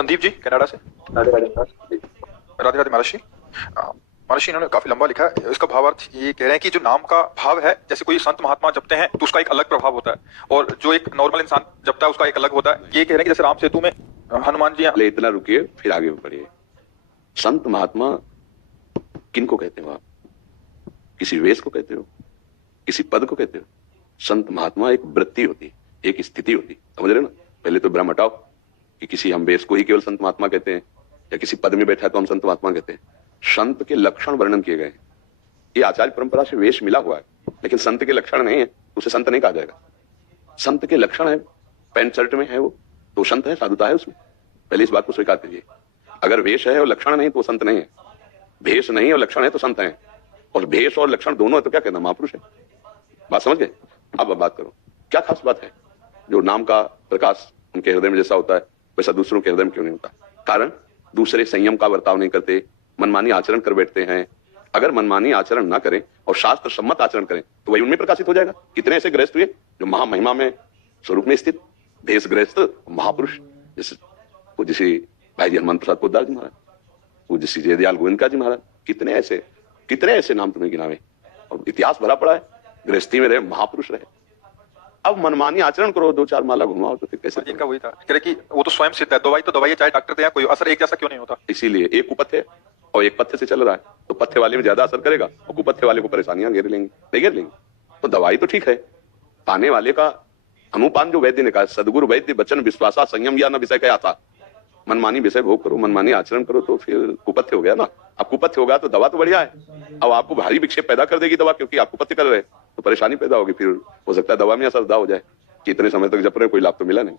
Sandeep ji Canada से। Radhe Radhe sir. Radhe Radhe महर्षि। महर्षि इन्होंने काफी लंबा लिखा है। इसका भावार्थ ये कह रहे हैं कि जो नाम का भाव है, जैसे कोई संत महात्मा जपते हैं तो उसका एक अलग प्रभाव होता है, और जो एक नॉर्मल इंसान जपता है उसका एक अलग होता है। ये कह रहे हैं कि जैसे राम सेतु में हनुमान जी। ले इतना रुकिए, फिर आगे बढ़िए। संत महात्मा किनको कहते हो आप? किसी वेश को कहते हो? किसी पद को कहते हो? संत महात्मा एक वृत्ति होती, एक स्थिति होती, समझ रहे ना? पहले तो भ्रम हटाओ कि किसी हम वेश को ही केवल संत महात्मा कहते हैं, या किसी पद में बैठा है तो हम संत महात्मा कहते हैं। संत के लक्षण वर्णन किए गए हैं। ये आचार्य परंपरा से वेश मिला हुआ है, लेकिन संत के लक्षण नहीं है, उसे संत नहीं कहा जाएगा। संत के लक्षण है, पैंट शर्ट में है वो तो संत है, साधुता है उसमें। पहले इस बात को स्वीकार कीजिए। अगर वेश है और लक्षण नहीं तो संत नहीं है। भेष नहीं और लक्षण है तो संत है, और भेष और लक्षण दोनों है तो क्या कहना, महापुरुष है। बात समझ गए? अब बात करो, क्या खास बात है जो नाम का प्रकाश उनके हृदय में जैसा होता है वैसा दूसरों के हृदय में क्यों नहीं होता? कारण दूसरे संयम का बर्ताव नहीं करते, मनमानी आचरण कर बैठते हैं। अगर मनमानी आचरण ना करें और शास्त्र सम्मत आचरण करें तो वही उनमें प्रकाशित हो जाएगा। कितने ऐसे गृहस्थ हुए जो महामहिमा में स्वरूप में स्थित भेष गृहस्थ महापुरुष, जैसे भाई जी हनुमंत प्रसाद पोद्दार जी महाराज, वो जैसे जयदयाल गोविंद जी महाराज, कितने ऐसे नाम तुम्हें गिनावे, और इतिहास भरा पड़ा है। गृहस्थी में रहे, महापुरुष रहे। अब मनमानी आचरण करो, दो चार माला घुमाओ तो फिर कैसे? इनका वही था कह रहे कि वो तो स्वयं सिद्ध है, दवाई तो दवाई, चाहे डॉक्टर दे, कोई असर एक जैसा क्यों नहीं होता। इसीलिए एक कुपथ्य और एक पथ्य से चल रहा है, तो पथ्य वाले में ज्यादा असर करेगा और कुपथ्य वाले को परेशानियां घेर लेंगे, नहीं घेर लेंगे। तो दवाई तो ठीक है, पाने वाले का अनुपान जो वैद्य ने कहा, सदगुरु वैद्य वचन विश्वासा संयम या न विषय क्या था। मनमानी विषय भोग करो, मनमानी आचरण करो तो फिर कुपथ्य हो गया ना। अब कुपथ्य होगा तो दवा तो बढ़िया है। अब आपको भारी विक्षेप पैदा कर देगी दवा, क्योंकि आप कुपथ्य कर रहे हैं तो परेशानी पैदा होगी। फिर हो सकता है दवा में असरदा हो जाए कि इतने समय तक जप रहे कोई लाभ तो मिला नहीं।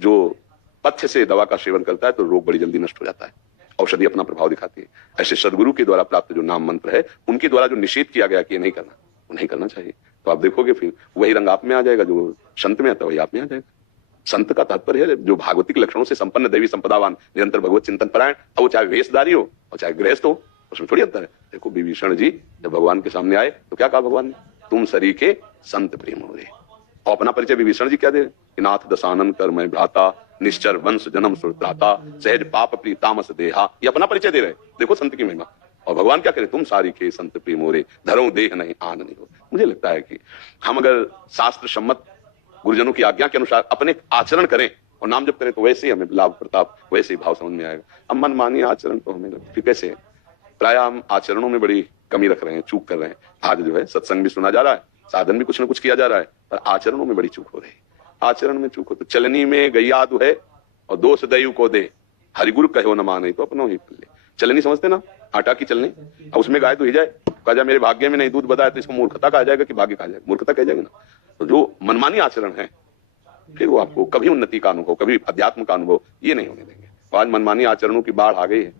जो पथ्य से दवा का सेवन करता है तो रोग बड़ी जल्दी नष्ट हो जाता है, औषधि अपना प्रभाव दिखाती है। ऐसे सदगुरु के द्वारा प्राप्त जो नाम मंत्र है, उनके द्वारा जो निषेध किया गया कि ये नहीं करना, वो नहीं करना चाहिए, तो आप देखोगे फिर वही रंग आप में आ जाएगा, जो संत में आता है वही आप में आ जाएगा। संत का तात्पर्य है जो भागवतिक लक्षणों से संपन्न, दैवी संपदावान, निरंतर भगवत चिंतन परायण, अब वो चाहे वेशधारी हो और चाहे गृहस्थ हो, उसमें थोड़ी अंतर है। देखो विभीषण जी जब भगवान के सामने आए तो क्या कहा भगवान ने? तुम सरीखे संत प्रेम हो रे। और अपना परिचय विभीषण जी क्या दे? नाथ दशानन कर मैं भ्राता, निश्चर वंश जन्म सुरत्राता, सहज पाप प्री तामस देहा। ये अपना परिचय दे रहे। देखो संत की महिमा। और भगवान क्या करे? तुम सारी के संत प्रेम हो रे, धरो देह नहीं आन नहीं हो। मुझे लगता है कि हम अगर शास्त्र सम्मत गुरुजनों की आज्ञा के अनुसार अपने आचरण करें और नाम जप करें तो वैसे ही हमें लाभ प्रताप, वैसे ही भाव समझ में आएगा। अब मनमानी आचरण तो हमें फिर कैसे है? प्राय हम आचरणों में बड़ी कमी रख रहे हैं, चूक कर रहे हैं। आज जो है सत्संग भी सुना जा रहा है, साधन भी कुछ न कुछ किया जा रहा है, पर आचरणों में बड़ी चूक हो रही है। आचरण में चूक हो तो चलनी में गैया दु है और दोष दयु को दे, हरिगुरु कहो न माने तो अपनो ही ले। चलनी समझते ना, आटा की चलनी, अब उसमें गाय दुही जाए, कहा जाए मेरे भाग्य में नहीं दूध बताया तो इसको मूर्खता कहा जाएगा कि भाग्य कहा जाएगा? मूर्खता कह जाएगा ना। तो जो मनमानी आचरण है फिर वो आपको कभी उन्नति का अनुभव, कभी अध्यात्म का अनुभव ये नहीं होने देंगे। आज मनमानी आचरणों की बाढ़ आ गई है।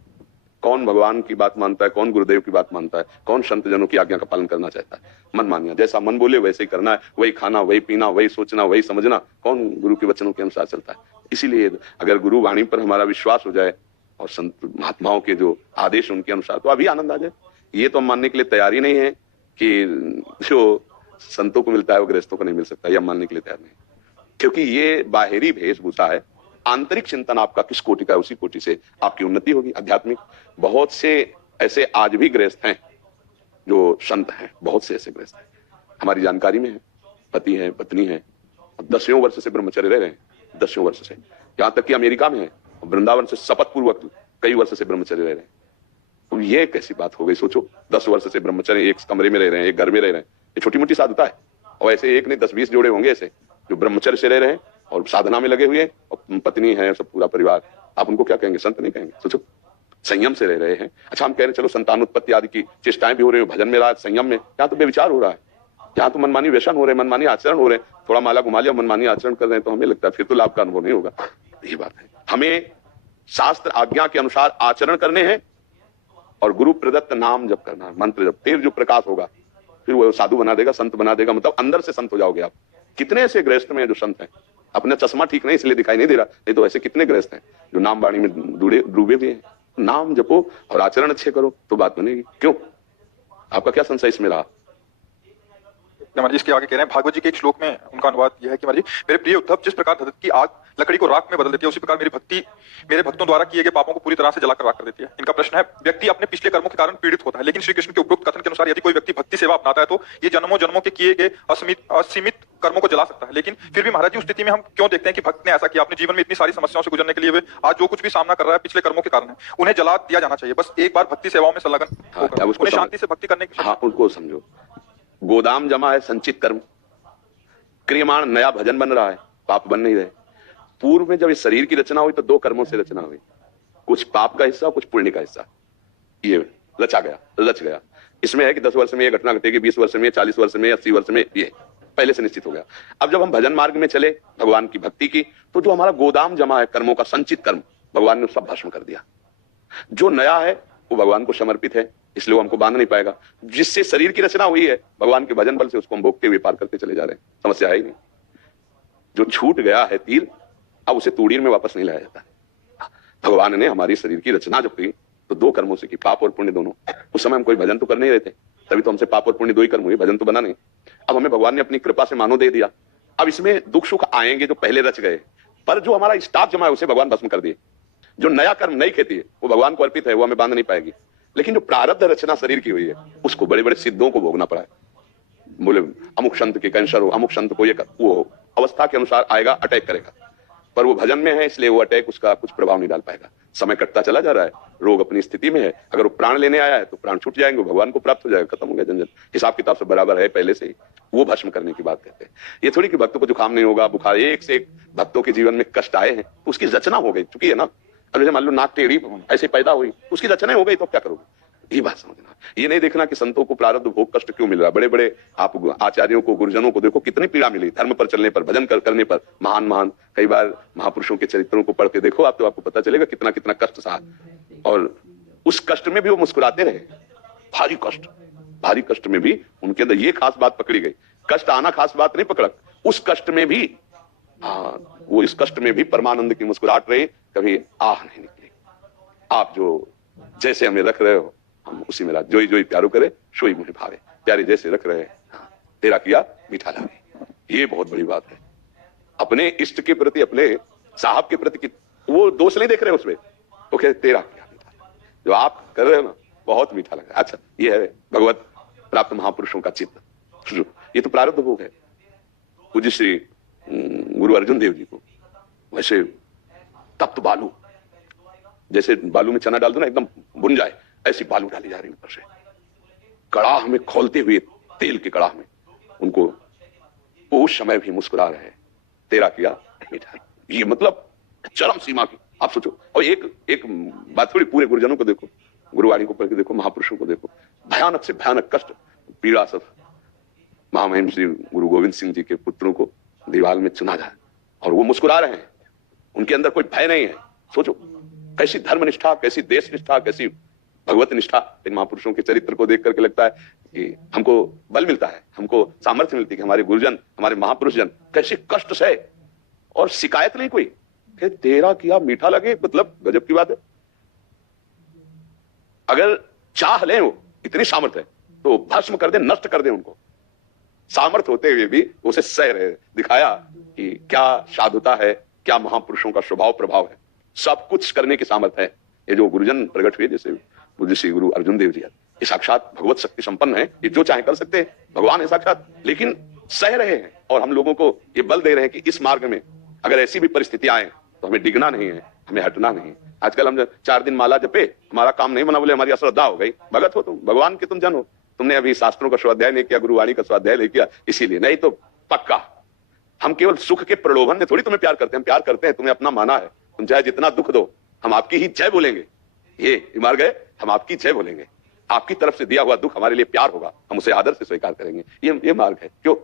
कौन भगवान की बात मानता है, कौन गुरुदेव की बात मानता है, कौन संत जनों की आज्ञा का पालन करना चाहता है? मनमानिया, जैसा मन बोले वैसे ही करना है, वही खाना, वही पीना, वही सोचना, वही समझना। कौन गुरु के वचनों के अनुसार चलता है? इसीलिए अगर गुरु वाणी पर हमारा विश्वास हो जाए और संत महात्माओं के जो आदेश उनके अनुसार, तो अभी आनंद आ जाए। ये तो हम मानने के लिए तैयार ही नहीं है कि जो संतों को मिलता है वो गृहस्थों को नहीं मिल सकता, यह मानने के लिए तैयार नहीं, क्योंकि ये बाहरी वेशभूषा है। आंतरिक चिंतन आपका किस कोटि का है, उसी कोटि से आपकी उन्नति होगी आध्यात्मिक। बहुत से ऐसे आज भी गृहस्थ हैं जो संत हैं, बहुत से ऐसे गृहस्थ हैं हमारी जानकारी में है। पति है, पत्नी है, 10 वर्ष से ब्रह्मचर्य रह रहे हैं, 10 वर्ष से, यहां तक कि अमेरिका में है, वृंदावन से शपथ पूर्वक कई वर्ष से ब्रह्मचर्य रह रहे हैं। तो ये कैसी बात हो गई? सोचो, 10 वर्ष से ब्रह्मचर्य, एक कमरे में रह रहे हैं, एक घर में रह रहे हैं, ये छोटी मोटी साधुता है। और ऐसे एक नहीं 10-20 जोड़े होंगे ऐसे जो ब्रह्मचर्य से रह रहे हैं और साधना में लगे हुए हैं, और पत्नी है, सब पूरा परिवार। आप उनको क्या कहेंगे? संत नहीं कहेंगे। सोचो, संयम से रह रहे हैं। अच्छा, हम कह रहे हैं चलो संतान उत्पत्ति आदि की चेष्टाएं भी हो रही है, भजन में रहा, संयम में, यहाँ तो बेविचार हो रहा है, यहाँ तो मनमानी व्यसन हो रहे हैं, मनमानी आचरण हो रहे हैं। थोड़ा माला घुमा लिया, मनमानी आचरण कर रहे हैं, तो हमें लगता है फिर तो लाभ का अनुभव नहीं होगा। यही बात है, हमें शास्त्र आज्ञा के अनुसार आचरण करने हैं और गुरु प्रदत्त नाम जप करना है, मंत्र जप। फिर जो प्रकाश होगा फिर वो साधु बना देगा, संत बना देगा, मतलब अंदर से संत हो जाओगे आप। कितने ऐसे गृहस्थ में जो संत हैं, अपना चश्मा ठीक नहीं इसलिए दिखाई नहीं दे रहा, नहीं तो ऐसे कितने गृहस्थ हैं जो नाम वाणी में डूबे हुए हैं। नाम जपो और आचरण अच्छे करो तो बात बनेगी। क्यों? आपका क्या संशय इसमें रहा? इसके आगे कह रहे हैं, भागवत जी के एक श्लोक में उनका अनुवाद यह है कि मेरे प्रिय उद्धव, जिस प्रकार धरती की आग लकड़ी को राख में बदल देती है, उसी प्रकार मेरी भक्ति मेरे भक्तों द्वारा किए गए पापों को पूरी तरह से जलाकर राख कर देती है। इनका प्रश्न है, व्यक्ति अपने पिछले कर्मों के कारण पीड़ित होता है, लेकिन श्री कृष्ण के उपरोक्त कथन के अनुसार यदि कोई व्यक्ति भक्ति सेवा अपनाता है तो ये जन्मों जन्मों के किए गए असीमित कर्मों को जला सकता है। लेकिन फिर भी महाराज जी उस स्थिति में हम क्यों देखते हैं कि भक्त ने ऐसा किया, अपने जीवन में इतनी सारी समस्याओं से गुजरने के लिए वे आज जो कुछ भी सामना कर रहा है पिछले कर्मों के कारण है, उन्हें जला दिया जाना चाहिए, बस एक बार भक्ति सेवाओं में संलग्न होकर उन्हें शांति से भक्ति करने की। हाँ, उनको समझो, गोदाम जमा है संचित कर्म, क्रियमाण नया भजन बन रहा है, पाप बन नहीं रहे। पूर्व में जब इस शरीर की रचना हुई तो दो कर्मों से रचना हुई, कुछ पाप का हिस्सा कुछ पुण्य का हिस्सा, ये रच गया। इसमें है कि 10 वर्ष में ये घटना घटेगी, 20 वर्ष में, 40 वर्ष में, 80 वर्ष में, ये पहले से निश्चित हो गया। अब जब हम भजन मार्ग में चले, भगवान की भक्ति की, तो जो हमारा गोदाम जमा है कर्मों का, संचित कर्म, भगवान ने सब भस्म कर दिया। जो नया है वो भगवान को समर्पित है, इसलिए वो हमको बांध नहीं पाएगा। जिससे शरीर की रचना हुई है, भगवान के भजन बल से उसको हम भोगते हुए पार करते चले जा रहे हैं, समस्या है ही नहीं। जो छूट गया है तीर, अब उसे तूड़ीर में वापस नहीं लाया जाता। भगवान ने हमारी शरीर की रचना जब की तो दो कर्मों से की, पाप और पुण्य दोनों। उस समय हम कोई भजन तो कर नहीं रहे थे, तभी तो हमसे पाप और पुण्य दो ही कर्म हुए, भजन तो बना नहीं। अब हमें भगवान ने अपनी कृपा से मानो दे दिया। अब इसमें दुख सुख आएंगे जो पहले रच गए, पर जो हमारा स्टॉक जमा है उसे भगवान भस्म कर दिए। जो नया कर्म नई खेती है वो भगवान को अर्पित है, वो हमें बांध नहीं पाएगी। लेकिन जो प्रारब्ध रचना शरीर की हुई है उसको बड़े बड़े सिद्धों को भोगना पड़ा है। बोले अमुक संत के कैंसर हो, अमुक संत को ये वो अवस्था के अनुसार आएगा, अटैक करेगा, पर वो भजन में है इसलिए वो अटैक उसका कुछ प्रभाव नहीं डाल पाएगा। समय कटता चला जा रहा है, रोग अपनी स्थिति में है, अगर वो प्राण लेने आया है तो प्राण छूट जाएंगे, भगवान को प्राप्त हो जाएगा, खत्म हो गया झंझट। हिसाब किताब से बराबर है पहले से ही, वो भस्म करने की बात कहते हैं। ये थोड़ी कि भक्तों को जुकाम नहीं होगा, बुखार, एक से एक भक्तों के जीवन में कष्ट आए हैं, उसकी रचना हो गई, चुकी है ना। अब जैसे मान लो नाक टेढ़ी ऐसे पैदा हुई, उसकी रचना हो गई, तो क्या करोगे? ये बात समझना। ये नहीं देखना कि संतों को प्रारब्ध भोग कष्ट क्यों मिल रहा है। बड़े बड़े आप आचार्यों को, गुरुजनों को देखो कितनी पीड़ा मिली धर्म पर चलने पर, भजन करने पर। महान कई बार महापुरुषों के चरित्रों को पढ़ के देखो आप, तो आपको पता चलेगा कितना कितना कष्ट सहा, और उस कष्ट में भी वो मुस्कुराते रहे। भारी कष्ट में भी उनके अंदर ये खास बात पकड़ी गई। कष्ट आना खास बात नहीं पकड़ा, उस कष्ट में भी, वो इस कष्ट में भी परमानंद की मुस्कुराहट रही, कभी आह नहीं निकली। आप जो जैसे हमें रख रहे हो हम उसी में जो ही प्यारो करे सोई मुझे भावे, प्यारे जैसे रख रहे हैं, तेरा किया मीठा लागे। ये बहुत बड़ी बात है। अपने इष्ट के प्रति, अपने साहब के प्रति वो दोष नहीं देख रहे उसमें, वो कहते तेरा किया मीठा, जो आप कर रहे हो ना बहुत मीठा लग रहा है। अच्छा, ये है भगवत प्राप्त महापुरुषों का चित्त। ये तो प्रारब्ध भोग है। पूज्य श्री गुरु अर्जुन देव जी को वैसे तप्त बालू, जैसे बालू में चना डाल दो ना एकदम भुन जाए, ऐसी बालू डाली जा रही ऊपर से, कड़ाह में खोलते हुए तेल के कड़ाह में उनको, वो उस समय भी मुस्कुरा रहे हैं, तेरा किया मीठा। ये मतलब चरम सीमा की, आप सोचो। और एक बात थोड़ी, पूरे गुरुजनों को देखो, गुरुवाणी को पढ़ के देखो, महापुरुषों को देखो, भयानक से भयानक कष्ट पीड़ा सब। महामहिम श्री गुरु गोविंद सिंह जी के पुत्रों को दीवार में चुना जाए और वो मुस्कुरा रहे हैं, उनके अंदर कोई भय नहीं है। सोचो कैसी धर्म निष्ठा, कैसी देश निष्ठा, कैसी भगवत निष्ठा। इन महापुरुषों के चरित्र को देख करके लगता है कि हमको बल मिलता है, हमको सामर्थ्य मिलती है कि हमारे गुरुजन, हमारे महापुरुष जन कैसे कष्ट सहे और शिकायत नहीं कोई, तेरा किया मीठा लगे, मतलब गजब की बात है। अगर चाह लें वो, इतनी सामर्थ्य है तो भस्म कर दे, नष्ट कर दे उनको। सामर्थ्य होते हुए भी उसे सह रहे, दिखाया कि क्या साधुता है, क्या महापुरुषों का स्वभाव प्रभाव है, सब कुछ करने की सामर्थ्य है। ये जो गुरुजन प्रकट हुए, जैसे पूज्य श्री गुरु अर्जुन देव जी, ये साक्षात भगवत शक्ति संपन्न है, ये जो चाहे कर सकते हैं, भगवान है साक्षात, लेकिन सह रहे हैं। और हम लोगों को ये बल दे रहे हैं कि इस मार्ग में अगर ऐसी भी परिस्थिति आए तो हमें डिगना नहीं है, हमें हटना नहीं है। आजकल हम 4 दिन माला जपे, हमारा काम नहीं बना, बोले हमारी अश्रद्धा हो गई। भगत हो तुम, भगवान के तुम जन हो, तुमने अभी शास्त्रों का स्वाध्याय नहीं किया, गुरुवाणी का स्वाध्याय नहीं किया, इसीलिए। नहीं तो पक्का हम केवल सुख के प्रलोभन में थोड़ी तुम्हें प्यार करते हैं, हम प्यार करते हैं, तुम्हें अपना माना है, तुम चाहे जितना दुख दो हम आपकी ही जय बोलेंगे। ये मार्ग है, हम आपकी जय बोलेंगे, आपकी तरफ से दिया हुआ दुख हमारे लिए प्यार होगा, हम उसे आदर से स्वीकार करेंगे। ये मार्ग है। क्यों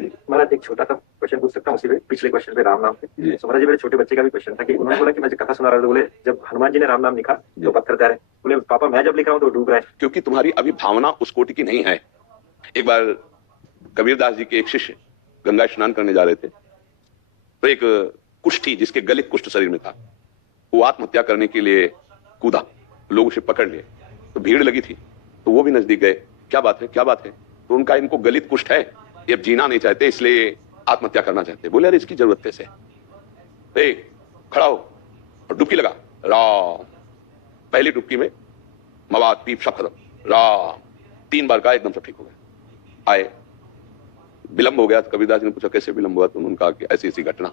महाराज एक छोटा सा क्वेश्चन पूछ सकता हूँ उसी पे, पिछले क्वेश्चन पे राम नाम पे। तो महाराज जी मेरे छोटे बच्चे का भी क्वेश्चन था कि उन्होंने बोला कि मैं कथा सुना रहा था, बोले जब हनुमान जी ने राम नाम लिखा तो पत्थर तैरे, बोले पापा मैं जब लिख रहा हूँ तो डूब रहा है। क्योंकि तुम्हारी अभी भावना उस कोटि की नहीं है। एक बार कबीरदास जी के एक शिष्य गंगा स्नान करने जा रहे थे, तो एक कुष्ठी जिसके गलित कुष्ठ शरीर में था, वो आत्महत्या करने के लिए कूदा, लोग उसे पकड़ लिए, तो भीड़ लगी थी, तो वो भी नजदीक गए, क्या बात है क्या बात है। तो उनका इनको गलित कुष्ठ है, ये अब जीना नहीं चाहते, इसलिए आत्महत्या करना चाहते। बोले अरे इसकी जरूरत कैसे, एक खड़ा हो और डुबकी लगा, राम। पहली डुबकी में मवाद पीप सब खत्म, राम। 3 बार कहा, एकदम सब ठीक हो गया। आए, विलंब हो गया तो कबीरदास जी ने पूछा कैसे विलंब हुआ, तो उन्होंने कहा कि ऐसी ऐसी घटना।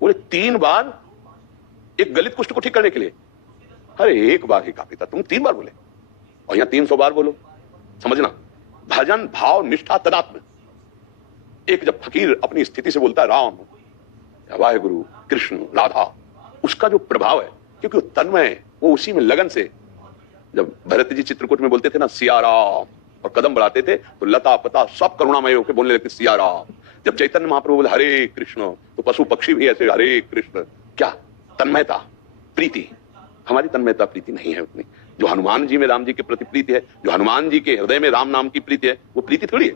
बोले 3 बार एक गलित कुष्ठ को ठीक करने के लिए? अरे 1 बार ही काफी था, तुम 3 बार बोले और यहाँ 300 बार बोलो। समझना, भजन भाव निष्ठा तदात्म। एक जब फकीर अपनी स्थिति से बोलता है राम, वाहेगुरु, कृष्ण, राधा, उसका जो प्रभाव है, क्योंकि वो तन्मय है, वो उसी में लगन से। जब भरत जी चित्रकूट में बोलते थे ना सिया राम और कदम बढ़ाते थे, तो लता पता सब करुणामय होकर बोलने लगते सिया राम। जब चैतन्य महाप्रभु बोले हरे कृष्ण, तो पशु पक्षी भी ऐसे हरे कृष्ण। क्या तन्मयता, प्रीति। हमारी तन्मयता प्रीति नहीं है उतनी जो हनुमान जी में राम जी के प्रति प्रीति है, जो हनुमान जी के हृदय में राम नाम की प्रीति है, वो प्रीति थोड़ी है।